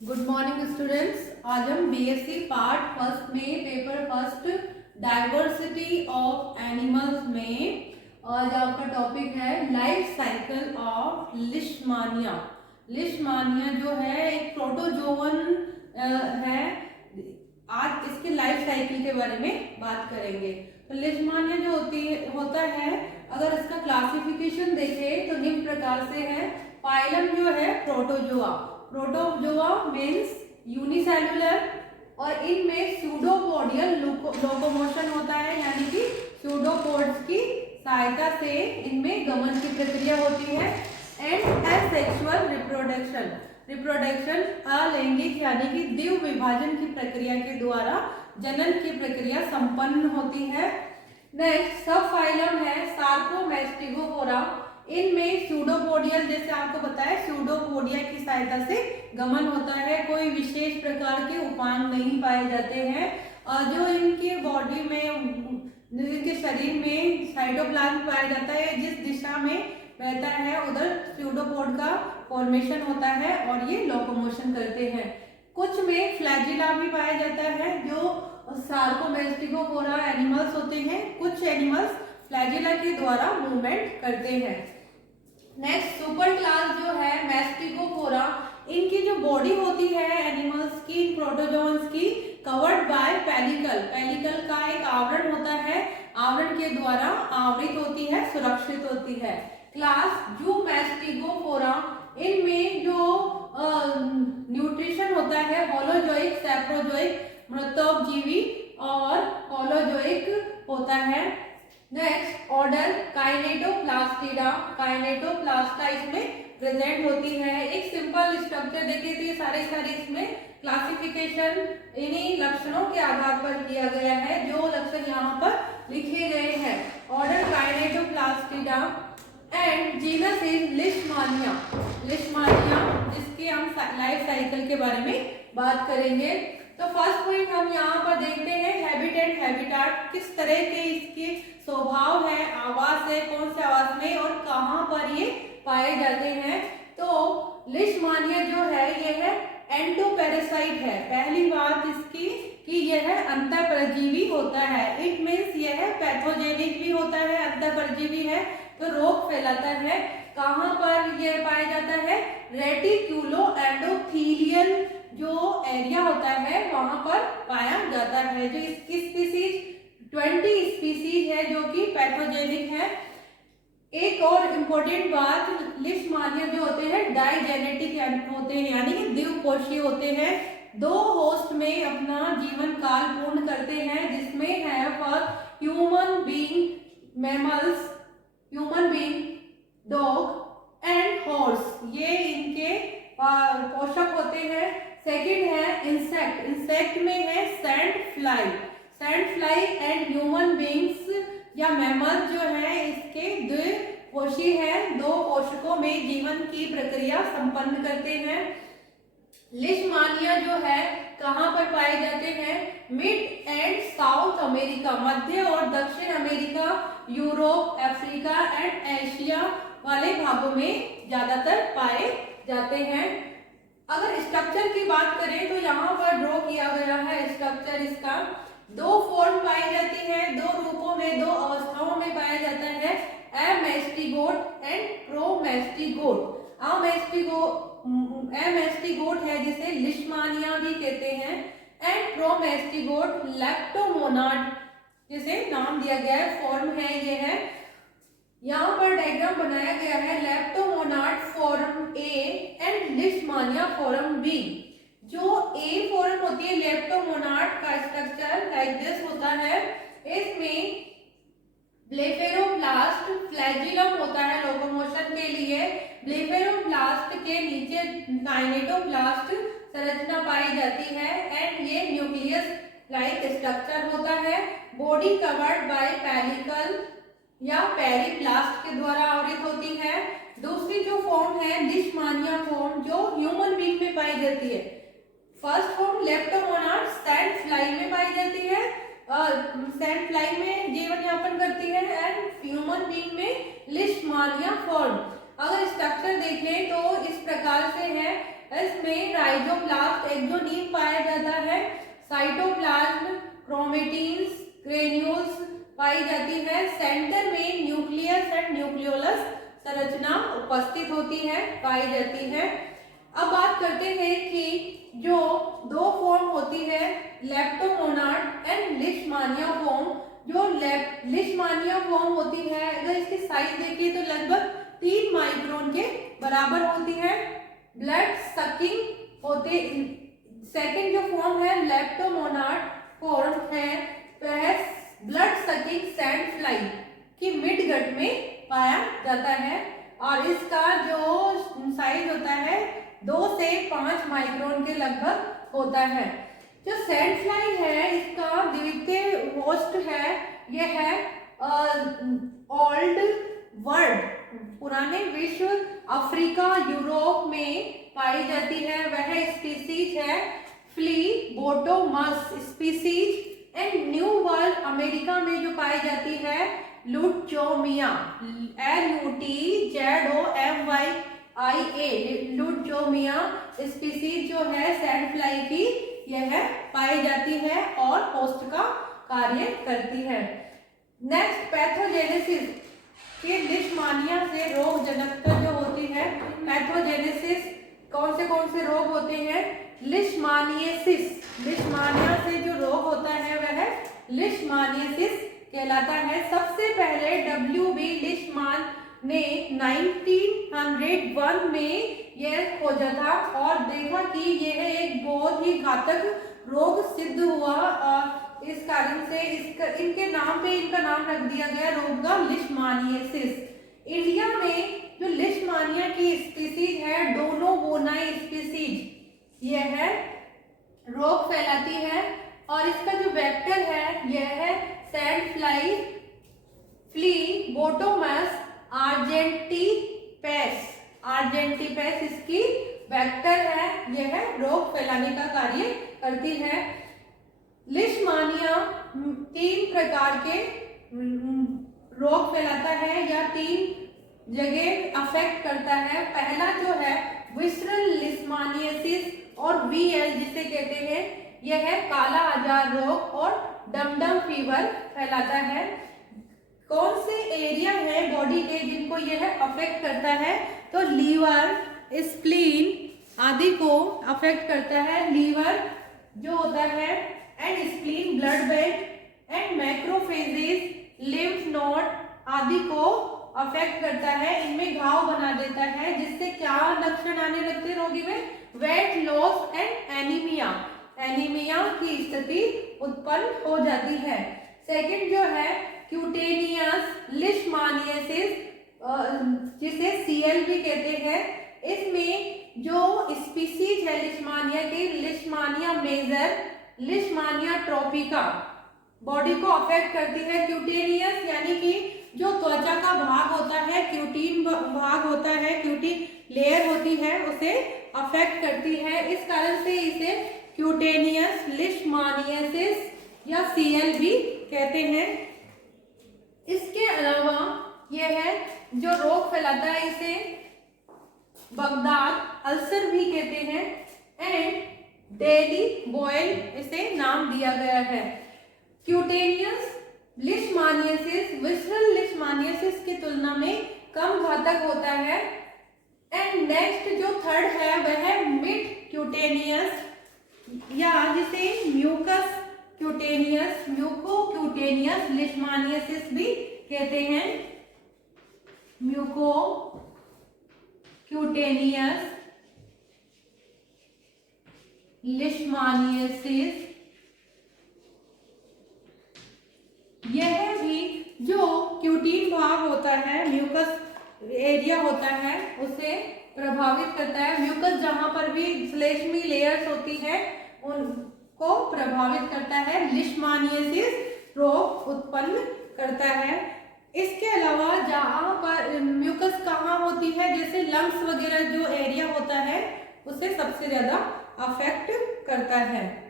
Good morning students. आज हम BSc part first में paper first diversity of animals में आज आपका टॉपिक है लाइफ साइकिल ऑफ लिशमानिया। लिशमानिया जो है एक प्रोटोजोवन है। आज इसके लाइफ साइकिल के बारे में बात करेंगे। तो लिशमानिया जो होता है, अगर इसका क्लासिफिकेशन देखें तो निम्न प्रकार से है। फाइलम जो है प्रोटोजोआ। प्रोटोजोआ मीन्स यूनिसेलुलर और इनमें स्यूडोपोडियल लोकोमोशन होता है, यानी कि स्यूडोपोड्स की सहायता से इनमें गमन की प्रक्रिया होती है। एंड एसेक्सुअल रिप्रोडक्शन अलैंगिक यानी कि द्विव विभाजन की प्रक्रिया के द्वारा जनन की प्रक्रिया संपन्न होती है। नेक्स्ट सब फाइलम है सार्कोमेस्टिगोफोरा। इनमें स्यूडोपोडियल, जैसे आपको बताया, स्यूडोपोडिया की सहायता से गमन होता है। कोई विशेष प्रकार के उपांग नहीं पाए जाते हैं। जो इनके बॉडी में, इनके शरीर में साइटोप्लाज्म पाया जाता है, जिस दिशा में बहता है उधर स्यूडोपोड का फॉर्मेशन होता है और ये लोकोमोशन करते हैं। कुछ में फ्लैजिला भी पाया जाता है जो सार्कोमेस्टिगोफोरा एनिमल्स होते हैं। कुछ एनिमल्स फ्लैजिला के द्वारा मूवमेंट करते हैं। नेक्स्ट सुपर क्लास जो है मैस्टिकोफोरा। इनकी जो बॉडी होती है एनिमल्स की, प्रोटोजोन्स की, कवर्ड बाय पेलिकल। पेलिकल का एक आवरण होता है, आवरण के द्वारा आवृत होती है, सुरक्षित होती है। क्लास जूमैस्टिकोफोरा। इनमें जो न्यूट्रिशन होता है होलोजोइक, सैप्रोजोइक, मृतोपजीवी और होलोजोइक होता है। Next order काइनेटोप्लास्टिडा। काइनेटोप्लास्टा इसमें प्रेजेंट होती है। एक सिंपल स्ट्रक्चर देखिए तो ये सारे इसमें क्लासिफिकेशन इन्हीं लक्षणों के आधार पर किया गया है, जो लक्षण यहाँ पर लिखे गए हैं। Order Kinetoplastida and genus is Leishmania. Leishmania जिसके हम लाइफ साइकिल के बारे में बात करेंगे। तो फर्स्ट पॉइंट हम यहाँ पर देखते हैं हैबिटेट हैबिटाट। किस तरह के इसके स्वभाव है, आवास है, कौन से आवास में और कहाँ पर ये पाए जाते हैं। तो लिशमानिया जो है यह है एंडोपैरासाइट है। पहली बात इसकी कि यह अंतःपरजीवी होता है। इट मीन्स यह पैथोजेनिक भी होता है, अंतःपरजीवी है तो रोग फैलाता है। कहाँ पर यह पाया जाता है? रेटिक्यूलो एंडोथीलियल जो एरिया होता है वहां पर पाया जाता है। जो इसकी स्पीसीज 20 स्पीसीज है जो कि पैथोजेनिक है। एक और इम्पोर्टेंट बात, लिशमानिया जो होते हैं डाइजेनेटिक होते हैं, यानी कि द्विकोषीय होते हैं। दो होस्ट में अपना जीवन काल पूर्ण करते हैं, जिसमें है for human being mammals, human being, dog and horse, ये इनके पोषक होते हैं। सेकंड है इंसेक्ट। इंसेक्ट में है sand fly. Sand fly and human beings या मैमल्स जो है इसके द्विकोषीय है, दो कोशिकाओं में जीवन की प्रक्रिया संपन्न करते हैं। लिशमानिया जो है कहाँ पर पाए जाते हैं? मिड एंड साउथ अमेरिका, मध्य और दक्षिण America, Europe, Africa and Asia वाले भागों में ज्यादातर पाए जाते हैं। अगर स्ट्रक्चर की बात करें तो यहाँ पर ड्रॉ किया गया है स्ट्रक्चर। इसका दो फॉर्म पाई जाती है, दो रूपों में, दो अवस्थाओं में पाया जाता है, एमेस्टिगोट एंड प्रोमेस्टिगोट। एमेस्टिगोट है जिसे लिशमानिया भी कहते हैं, एंड प्रोमेस्टिगोट लेप्टोमोनाड जिसे नाम दिया गया है, फॉर्म है ये है। यहाँ पर डायग्राम बनाया गया है, leptomonad form A and Leishmania form B. जो ए फॉर्म होती है लेप्टोमोनाड का स्ट्रक्चर लाइक दिस होता है। इसमें ब्लेफेरोप्लास्ट फ्लैजिलम होता है लोकोमोशन के लिए। ब्लेफेरोप्लास्ट के नीचे काइनेटोप्लास्ट संरचना पाई जाती है एंड ये न्यूक्लियस लाइक स्ट्रक्चर होता है। बॉडी कवर्ड बाय पेलिकल या पेरिप्लास्ट के द्वारा आवृत होती है। दूसरी जो फॉर्म है लिशमानिया फॉर्म, जो ह्यूमन बीइंग में पाई जाती है। फर्स्ट फॉर्म लेप्टोमोनाड सैंड फ्लाई में पाई जाती है, सैंड फ्लाई में जीवन यापन करती है, एंड ह्यूमन बीइंग में लिशमानिया फॉर्म। अगर स्ट्रक्चर देखें तो इस प्रकार से है। इसमें राइजोप्लास्ट एक जो नींव पाया जाता है, साइटोप्लाज्म, क्रोमेटिन्स, ग्रेन्यूल्स पाई जाती है। सेंटर में न्यूक्लियस एंड न्यूक्लियोलस संरचना उपस्थित होती है, पाई जाती है। अब बात करते हैं कि जो दो फॉर्म होती है, लेप्टोमोनाड एंड लिशमानिया फॉर्म। जो लिशमानिया फॉर्म होती है, अगर इसकी साइज देखिए तो लगभग 3 माइक्रोन के बराबर होती है। ब्लड सकिंग होते। सेकंड जो फॉर्म है लेप्टोमोनाड फॉर्म है, वह ब्लड सकिंग सैंड फ्लाई की मिड गट में पाया जाता है और इसका जो साइज होता है 2 से 5 माइक्रोन के लगभग होता है। जो सैंड फ्लाई है, इसका द्वितीय होस्ट है, यह है ओल्ड वर्ल्ड, पुराने विश्व, अफ्रीका, यूरोप में पाई जाती है। वह स्पीसीज है Phlebotomus species. And New World, America में जो पाई जाती है लुटजोमिया, LUTZOMYIA, लुटजोमिया स्पीसीज जो है सैंड फ्लाई की, यह पाई जाती है और होस्ट का कार्य करती है। नेक्स्ट पैथोजेनेसिस के लिशमानिया से रोग जनकता जो होती है। पैथोजेनेसिस कौन से रोग होते हैं? लिशमानियासिस, लिशमानिया से जो रोग होता है वह लिशमानियासिस कहलाता है। सबसे पहले WB लिशमान ने 1901 में यह खोजा था और देखा कि यह एक बहुत ही घातक रोग सिद्ध हुआ और इस कारण से इनके नाम पे इनका नाम रख दिया गया रोग का लिशमानियासिस। इंडिया में जो लिशमानिया की स्पीसीज है डोनोवोनाई स्पीसीज, यह रोग फैलाती है और इसका जो वेक्टर है यह है सैंड फ्लाई फ्लीबोटोमस आर्जेंटीपेस। आर्जेंटीपेस इसकी वेक्टर है, यह रोग फैलाने का कार्य करती है। लिशमानिया 3 प्रकार के रोग फैलाता है या 3 जगह अफेक्ट करता है। पहला जो है विसरल लिशमानियासिस और VL जिसे कहते हैं, यह है काला आजार रोग और डमडम फीवर फैलाता है। कौन से एरिया है बॉडी के जिनको यह अफेक्ट करता है? तो लीवर, स्प्लीन आदि को अफेक्ट करता है। लीवर जो होता है and spleen, blood bank and macrophages, lymph node आदि को अफेक्ट करता है। इनमें घाव बना देता है जिससे क्या लक्षण आने लगते रोगी में? Weight loss and anaemia, anaemia की स्थिति उत्पन्न हो जाती है। सेकंड जो है क्यूटेनियस लिशमानियासिस जिसे CL भी कहते हैं। इसमें जो स्पीसीज है लिशमानिया की, लिशमानिया मेजर, लिशमानिया ट्रोपिका बॉडी को अफेक्ट करती है। क्यूटेनियस यानी कि जो त्वचा का भाग होता है, क्यूटीन भाग होता है, क्यूटी लेयर होती है, उसे अफेक्ट करती है। इस कारण से इसे क्यूटेनियस लिशमानियासिस या CL भी कहते हैं। इसके अलावा यह है जो रोग फैलाता है, इसे बगदाद अल्सर भी कहते हैं एंड डेली बॉयल इसे नाम दिया गया है। क्यूटेनियस लिशमानियासिस विसरल लिशमानियासिस की तुलना में कम घातक होता है। एंड नेक्स्ट जो थर्ड है वह है मिड क्यूटेनियस या जिसे म्यूकस क्यूटेनियस, म्यूको क्यूटेनियस लिशमानियासिस भी कहते हैं। म्यूको क्यूटेनियस लिशमानियासिस, यह भी जो क्यूटीन भाग होता है, म्यूकस एरिया होता है, उसे प्रभावित करता है। म्यूकस जहां पर भी श्लेष्मी लेयर्स होती है उनको प्रभावित करता है। लिशमानियासिस रोग उत्पन्न करता है। इसके अलावा जहां पर म्यूकस कहाँ होती है, जैसे लंग्स वगैरह जो एरिया होता है, उसे सबसे ज्यादा अफेक्ट करता है।